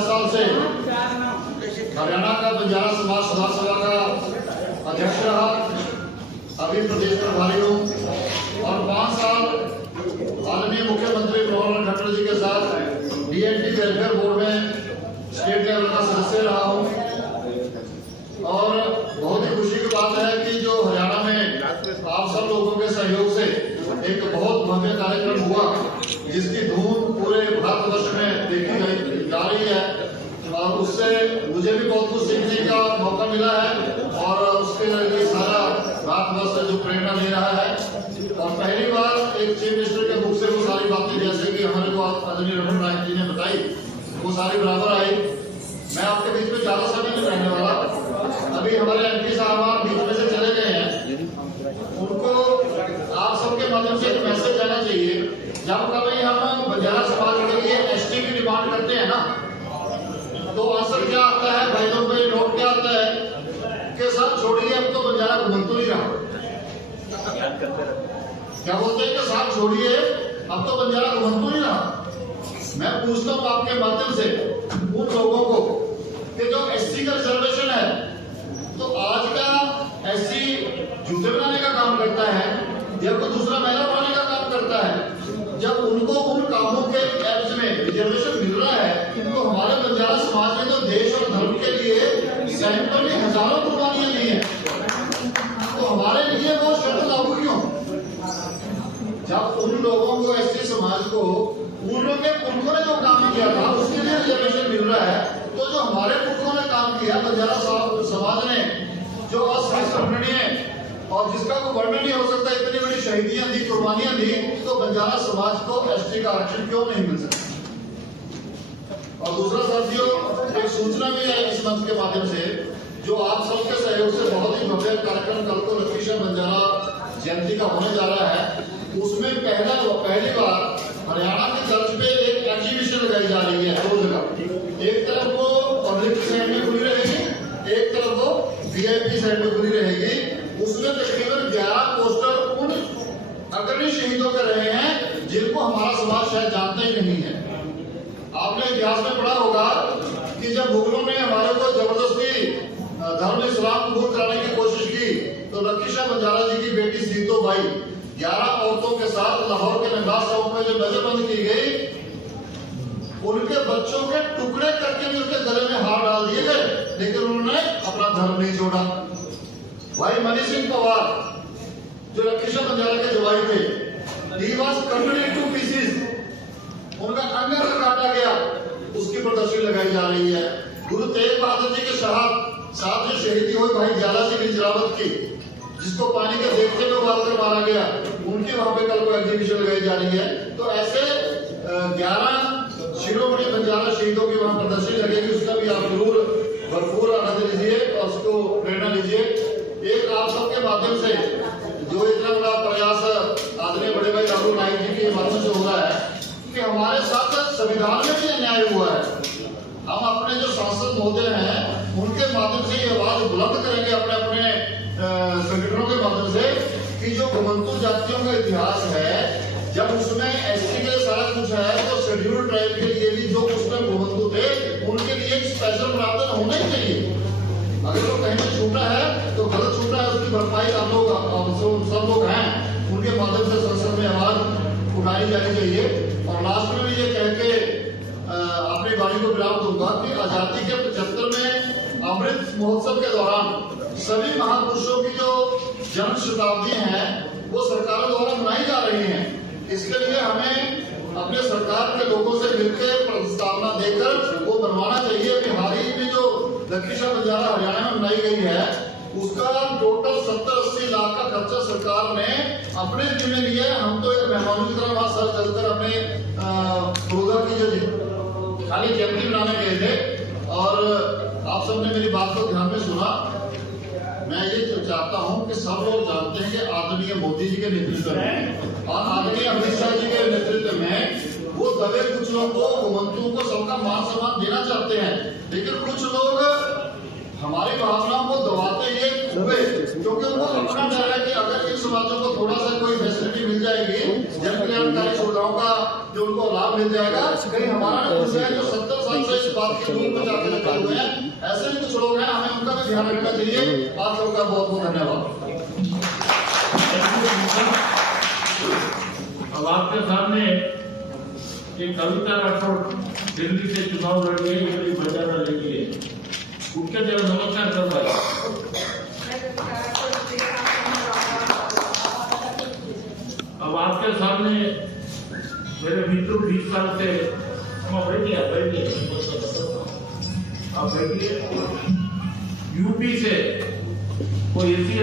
10 साल से हरियाणा का बंजारा समाज सुधार सभा का अध्यक्ष रहा, अभी प्रदेश प्रभारी हूँ और 5 साल माननीय मुख्यमंत्री मनोहर खट्टर जी के साथ डीएनटी वेलफेयर बोर्ड में स्टेट लेवल का सदस्य रहा हूँ। और बहुत ही खुशी की बात है कि जो हरियाणा में आप सब लोगों के सहयोग से एक बहुत भव्य कार्यक्रम हुआ जिसकी धूम पूरे भारतवर्ष में देखी जा रही है और उससे मुझे भी बहुत कुछ सीखने का मौका मिला है और उसके लिए सारा भारतवर्ष से जो प्रेरणा ले रहा है। और पहली बार एक चीफ मिनिस्टर के मुख से वो सारी बातें जैसे कि हमारे को आदरणीय रमन नायक जी ने बताई वो सारी बराबर आई। मैं आपके बीच में ज्यादा समय नहीं रहने वाला, अभी हमारे एमपी साहब बीच में से चले गए हैं, उनको आप सबके माध्यम से एक मैसेज जाना चाहिए। जब कभी हम बंजारा समाज के लिए एसटी की डिमांड करते हैं ना तो आंसर क्या आता है, भाइयों पे नोट क्या आता है कि सर छोड़िए अब तो बंजारा घुमन तो नहीं रहा। क्या बोलते हैं कि साहब छोड़िए अब तो बंजारा घुमन तो नहीं रहा। मैं पूछता हूँ आपके माध्यम से उन लोगों को कि जो एससी का रिजर्वेशन है तो आज का एससी जूते बनाने का काम करता है या कोई दूसरा महिला बनाने का काम करता है। जब उनको उन कामों के एवज में रिजर्वेशन मिल रहा है तो हमारे बंजारा समाज ने तो देश और धर्म के लिए सैकड़ों में हजारों कुर्बानियां दी हैं, तो हमारे लिए वो शर्त लागू क्यों? जब उन लोगों को एससी समाज को उन लोगों के पुरखों ने जो काम किया था उसके लिए रिजर्वेशन मिल रहा है, तो जो हमारे पुरखों ने काम किया बंजारा समाज ने जो असंस्मरणीय और जिसका कोई वर्णन नहीं हो सकता, इतनी बड़ी शहीदियां दी, कुर्बानियां दी, तो बंजारा समाज को एसटी का आरक्षण क्यों नहीं मिल सकता? और दूसरा साथियों, एक सूचना भी है इस मंच के माध्यम से, जो आप सबके सहयोग से बहुत ही भव्य कार्यक्रम कल को लखीशा बंजारा जयंती का होने जा रहा है। उसमें पहली बार हरियाणा की तर्ज पे एक एग्जीबिशन लगाई जा रही है 2 जगह। एक तरफ वो पब्लिक साइड में खुली रहेगी, एक तरफ वो वीआईपी साइड में खुली रहेगी। उसमें तकरीबन 11 पोस्टर उन अग्रणी शहीदों के रहे हैं जिनको हमारा समाज शायद जानता ही नहीं है। आपने इतिहास में पढ़ा होगा कि जब मुगलों ने हमारे को जबरदस्ती धर्म इस्लाम कबूल कराने की कोशिश की तो लखीशा बंजारा जी की बेटी सीतो बाई 11 औरतों के साथ लाहौर के नगाह चौक में जो नजरबंद की गई, उनके बच्चों के टुकड़े करके भी उनके गले में हार डाल दिए गए, लेकिन उन्होंने अपना धर्म नहीं छोड़ा। भाई मनी सिंह पवार जो लखीशा बंजारा के जवाई थे, he was cut into pieces, उनका अंग काटा गया, उसकी प्रदर्शनी लगाई जा रही है। गुरु तेग बहादुर जी के साथ जो शहीदी हुई भाई ज्यादा सिंह इंजरावत की, जिसको पानी के देखते में उबालकर मारा गया, उनकी वहां पे कल को एग्जीबिशन लगाई जा रही है। तो ऐसे 11 शिरोमणि बंजारा शहीदों की वहां प्रदर्शनी लगेगी, उसका भी आप जरूर भरपूर आनंद लीजिए और उसको प्रेरणा लीजिए। एक आप सबके माध्यम से जो इतना बड़ा प्रयास आदरणीय बड़े भाई राहुल नायक जी के माध्यम से हो रहा है कि हमारे साथ संविधान में भी अन्याय हुआ है, हम अपने जो सांसद महोदय हैं उनके माध्यम से ये आवाज बुलंद करेंगे अपने अपने संगठनों के माध्यम से कि जो घुमंतु जातियों का इतिहास है, जब उसमें एसटी के लिए सारा कुछ है तो शेड्यूल्ड ट्राइब के लिए भी जो उस टाइम घुमंतु थे उनके लिए एक स्पेशल प्रावधान होना ही चाहिए। अगर वो कहीं से छूटा है तो गलत छूटा है, उसकी भरपाई आप लोग सब लोग हैं, उनके माध्यम से संसद में आवाज उठाई जानी चाहिए। और लास्ट में भी ये कह के अपनी वाणी को विराम दूंगा कि आजादी के 75 में अमृत महोत्सव के दौरान सभी महापुरुषों की जो जन्म शताब्दी हैं वो सरकारों द्वारा मनाई जा रही हैं। इसके लिए हमें अपने सरकार के लोगों से मिलकर प्रस्तावना देकर वो बनवाना चाहिए। हाल ही में जो लखीशा बंजारा हरियाणा में बनाई गई है उसका टोटल 70-80 लाख का खर्चा सरकार ने अपने जिम्मे लिया है। हम तो एक मेहमानों की तरह वहां सर चलकर अपने प्रोग्राम की जो खाली जयंती बनाने गए थे और आप सबने मेरी बात को ध्यान में सुना। मैं ये चाहता हूं कि सब लोग जानते हैं कि आदरणीय मोदी जी के नेतृत्व में और आदरणीय अमित शाह जी के नेतृत्व में वो दबे कुछ लोग को घुमंतुओं को सबका मान सम्मान देना चाहते हैं, लेकिन कुछ लोग हमारी भावनाओं को दबाते ये हुए क्योंकि उनको अपना डर है कि अगर इन समाजों को थोड़ा सा कोई फैसिलिटी मिल जाएगी, जन कल्याणकारी सुविधाओं का जो उनको लाभ मिल जाएगा। कहीं हमारा ना कुछ है जो 70 साल से इस बात के दूर में जाके लगे हुए हैं, ऐसे भी कुछ लोग हैं, हमें उनका भी ध्यान रखना चाहिए। आप सबका बहुत बहुत धन्यवाद। अब आपके सामने एक कविता राठौड़ दिल्ली से चुनाव लड़ रही है, बड़ी बजाना लगी है, उनके जरा नमस्कार कर रहा है। अब आपके सामने मेरे मित्र 20 साल से बैठिए आप बैठिए, यूपी से कोई ऐसी